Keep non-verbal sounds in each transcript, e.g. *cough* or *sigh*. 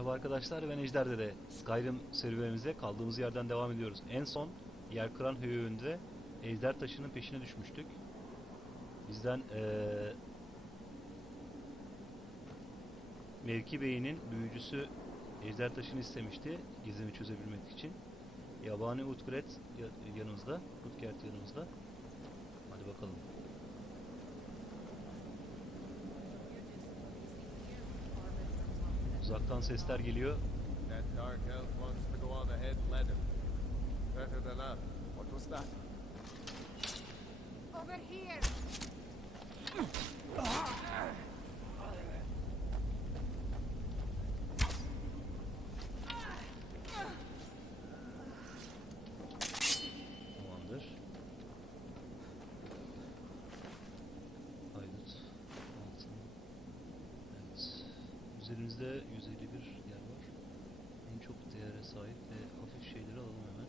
Merhaba arkadaşlar ben Ejder Dede. Skyrim serüvenimize kaldığımız yerden devam ediyoruz. En son yer kıran höyüğünde Ejder taşının peşine düşmüştük. Bizden eee Mevki Bey'in büyücüsü Ejder taşını istemişti gizemi çözebilmek için. Yabani Utgret ya- yanımızda, Utgert yanımızda. Hadi bakalım. Uzaktan sesler geliyor. That dark elf wants to go on ahead, let him. Better than that. What was that? Over here! Tamamdır. Haydut. Altın. Evet. Üzerimizde 151 yer var. En çok değere sahip ve hafif şeyleri alalım hemen.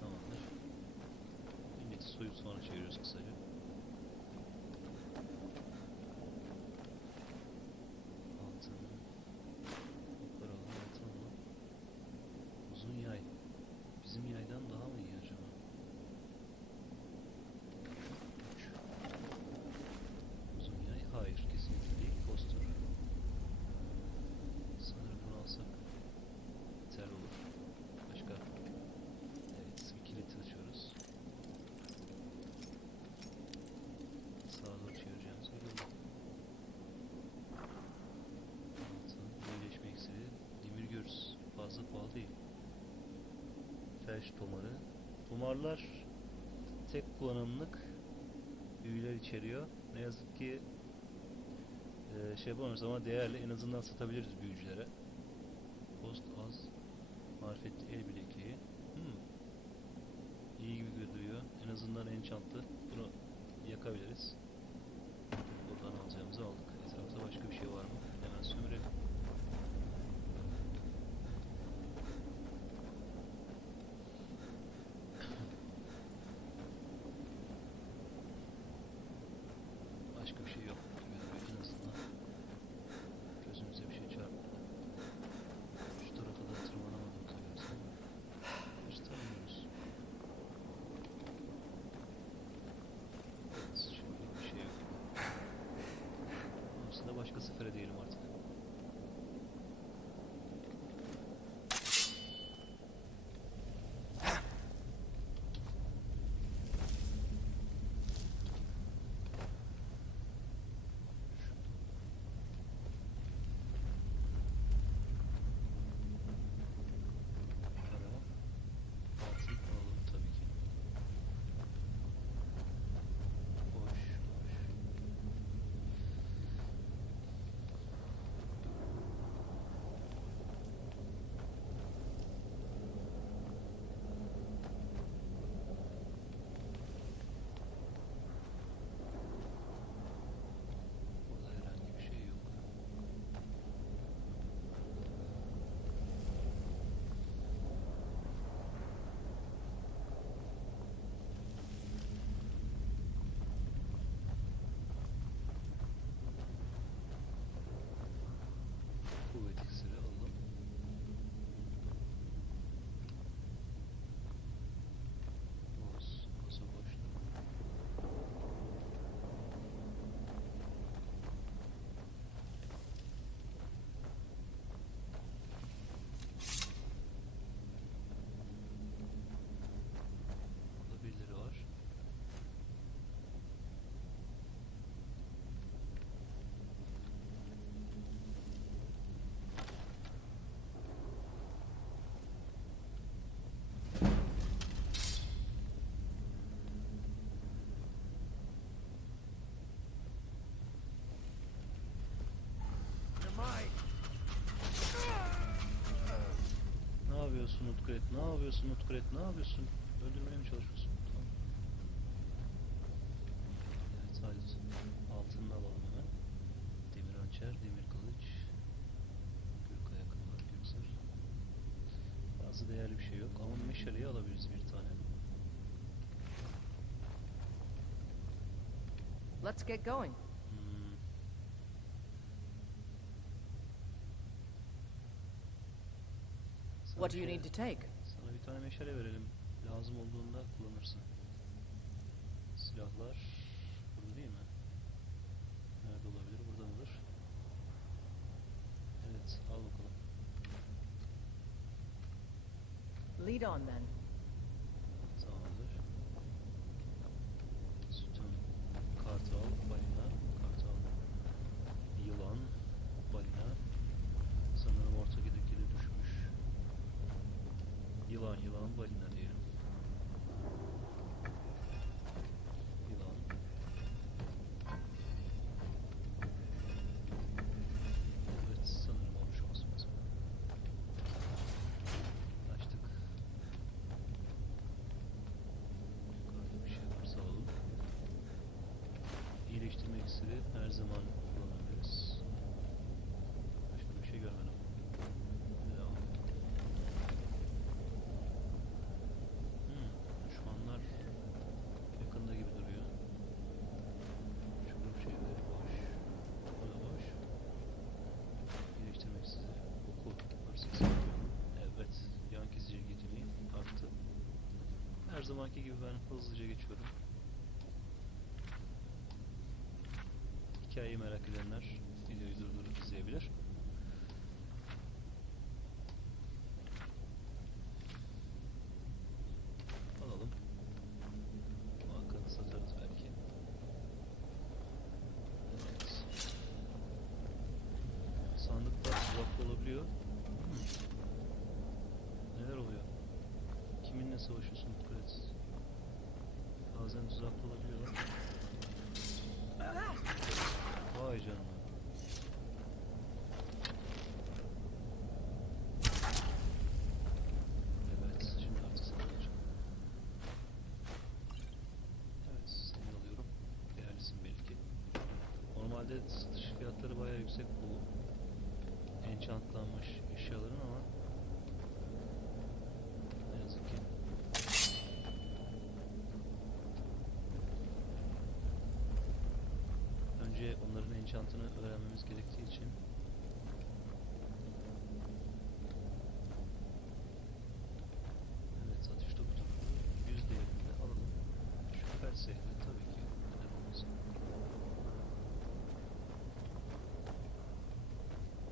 Tamamdır. Milleti soyup sonra çeviriyoruz kısaca. Altın. Yukarı alalım, altın alalım. Uzun yay. Bizim yaydan daha mı iyi acaba? Üç. Uzun yay. Hayır. Kesinlikle değil. Poster. Sanırım bunu alsak yeterli olur. Başka? Evet. Bir kiliti açıyoruz. Sağa doğru çevireceğimiz öyle olur. Altın, iyileşme iksiri, demir göğüs. Fazla pahalı değil. Felç tomarı. Tomarlar tek kullanımlık büyüler içeriyor. Ne yazık ki eee, şey yapamıyoruz ama değerli en azından satabiliriz büyücülere. Post az marifetli el bilekliği. Hmm. İyi gibi duruyor. En azından enchantlı. Bunu yakabiliriz. Buradan alacağımızı aldık. Etrafta başka bir şey var mı? Hemen sömürelim. Başka bir şey yok. gibi duruyor En azından gözümüze bir şey çarpmadı. Şu tarafa da tırmanamadım tabii. Hiç tanımıyoruz. Evet, Şimdilik bir şey yok. Aslında başka sefere diyelim artık. yapıyorsun Utkuret? Ne yapıyorsun Utkuret? Ne yapıyorsun? Öldürmeye mi çalışıyorsun? Tamam. Evet sadece altını alalım hemen. Demir hançer, demir kılıç. Gök ayakkabılar, göksel. Bazı değerli bir şey yok ama meşaleyi alabiliriz bir tane. Let's get going. What do you need to take? Sana bir tane meşale verelim. Lazım olduğunda kullanırsın. Silahlar burada değil mi? Nerede olabilir? Burada mıdır? Evet, al bakalım. Lead on then. İksiri her zaman kullanabiliriz. Başka bir şey görmedim. Devam. Hmm, düşmanlar yakında gibi duruyor. Şurada bir şey var. Boş. Bu da boş. İyileştirme iksiri. Oku. Evet. Yan kesici yeteneği arttı. Her zamanki gibi ben hızlıca geçiyorum. Hikayeyi merak edenler videoyu durdurup izleyebilir. Alalım. Muhakkak satarız belki. Sandıklar tuzaklı olabiliyor. Hmm. Neler oluyor? Kiminle savaşıyorsun Kret? Bazen tuzaklı olabiliyorlar. Vay canına. Evet, şimdi artık sana alacağım. Evet, seni alıyorum. Değerlisin belki. Normalde satış fiyatları bayağı yüksek bu enchantlanmış eşyaların ama ne yazık ki. Önce onların enchantını öğrenmemiz gerektiği için evet satış topu yüz değerinde alalım şu kaç sehri tabii ki neden olmasın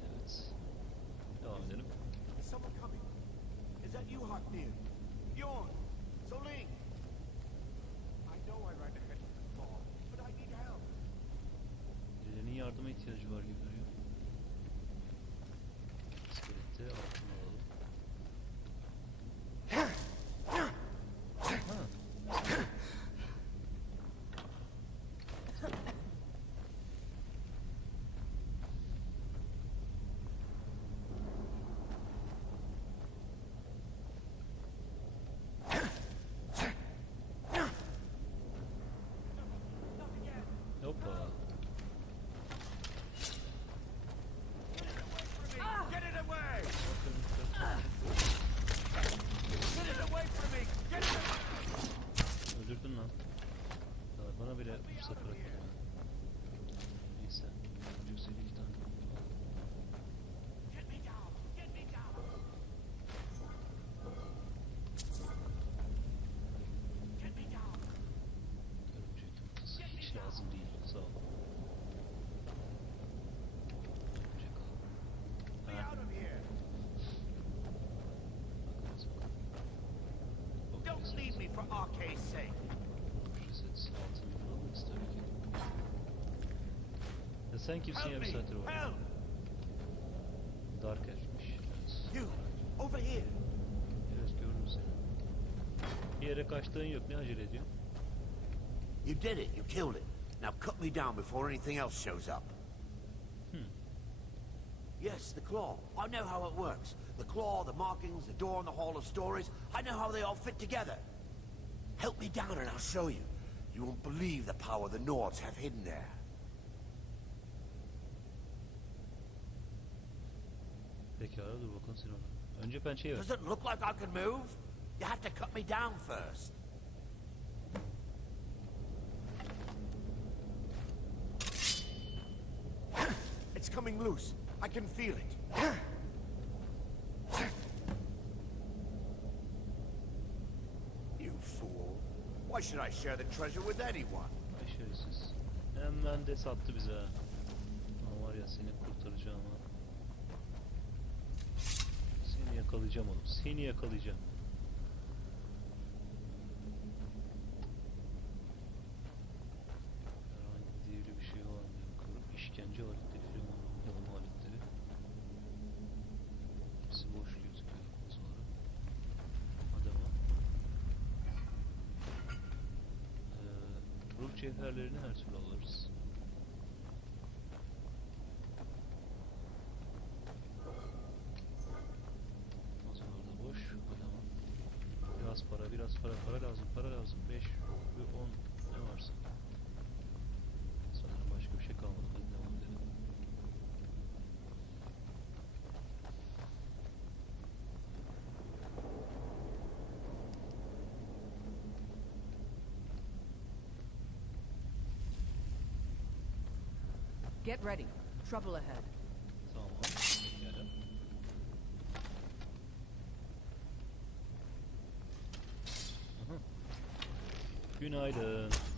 evet devam edelim Is someone coming? Is that you, Haknir? Bjorn? Soling? I know I ran ahead of the ball, but I need help. Birilerinin yardıma ihtiyacı var gibi for Arcade's sake! Reset altın alırız tabii ki. Ya sen kimsin ya Help bir me! saattir! Dark. Evet. You! Over here! Evet gördüm seni. Bir yere kaçtığın yok. Ne acele ediyorsun? You did it. You killed it. Now cut me down before anything else shows up. Hmm. Yes, the claw. I know how it works. The claw, the markings, the door in the Hall of Stories. I know how they all fit together. Help me down and I'll show you. You won't believe the power the Nords have hidden there. Does it look like I can move? You have to cut me down first. It's coming loose. I can feel it. Should I share the treasure with anyone? Şerefsiz. Hemen de sattı bize. Ama var ya seni kurtaracağım ha. Seni yakalayacağım oğlum. Seni yakalayacağım. Herhangi değerli bir şey var mı? Bakıyorum. İşkence aletleri falan var. Yalama aletleri. Hepsi boş gözüküyor. Sonra. Hadi ama. Ee, ruh cevherlerini her türlü alırız. Get ready. Trouble ahead. Tamam. Günaydın. Uh,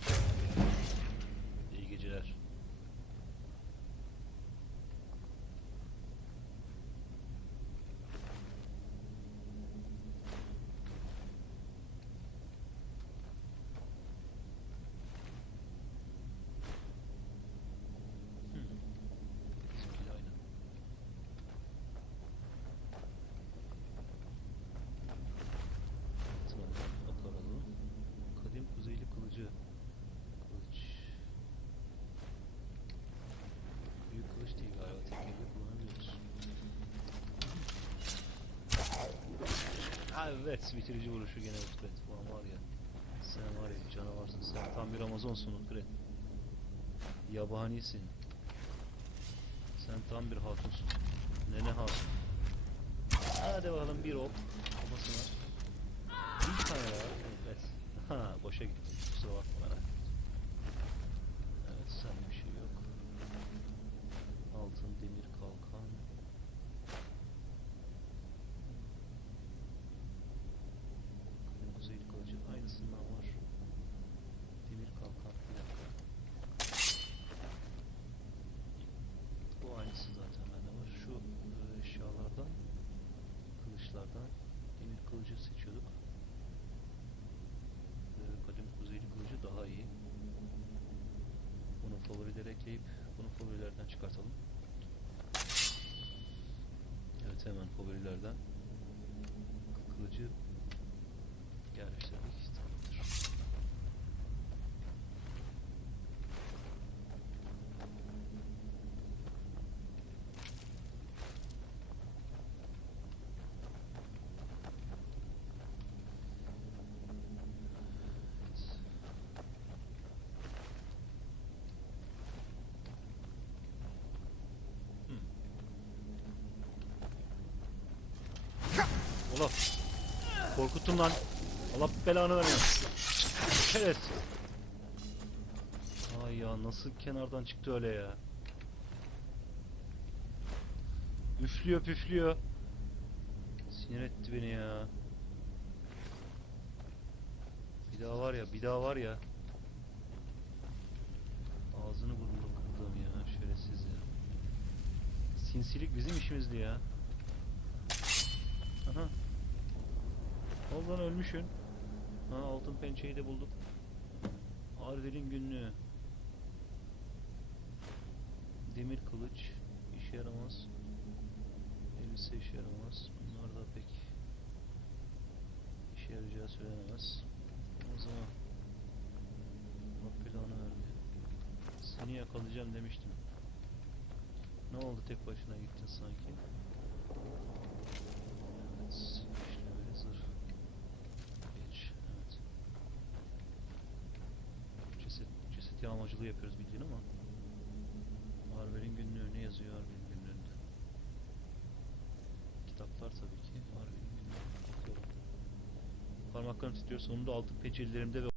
evet, bitirici vuruşu gene Utret. Ulan var ya. Sen var ya canavarsın. Sen tam bir Amazonsun Utret. Yabanisin. Sen tam bir hatunsun. Nene hatun. Hadi bakalım bir ok. Kafasına. Bir tane daha. Evet. Ha *laughs* boşa gitti. Kusura bakma bana. Evet sen bir şey yok. Altın demir kalkan. Kadim kuzeyli kılıcı aynısından var. Demir kalkan. Bir dakika. Bu aynısı zaten bende var. Şu e, eşyalardan, kılıçlardan demir kılıcı seçiyorduk. E, kadim kuzeyli kılıcı daha iyi. Bunu favorilere ekleyip bunu favorilerden çıkartalım. Evet hemen favorilerden kılıcı yerleştirdik. Tamamdır. Ulan korkuttun lan. Allah belanı vermiyor. Evet. Ay ya nasıl kenardan çıktı öyle ya. Üflüyor püflüyor. Sinir etti beni ya. Bir daha var ya bir daha var ya. Ağzını burnunu kırdım ya şerefsiz ya. Sinsilik bizim işimizdi ya. Aha. Oldan ölmüşsün. Ha altın pençeyi de bulduk. Arvel'in günlüğü. Demir kılıç işe yaramaz. Elbise işe yaramaz. Bunlar da pek işe yarayacağı söylenemez. O zaman Allah belanı verdi. Seni yakalayacağım demiştim. Ne oldu tek başına gittin sanki? Yağmacılığı yapıyoruz bildiğin ama Harvel'in günlüğü ne yazıyor Harvel'in günlüğünde? Kitaplar tabii ki Harvel'in günlüğü. Bakıyorum. Parmaklarım titriyor. Sonunda altın pençelerimde ve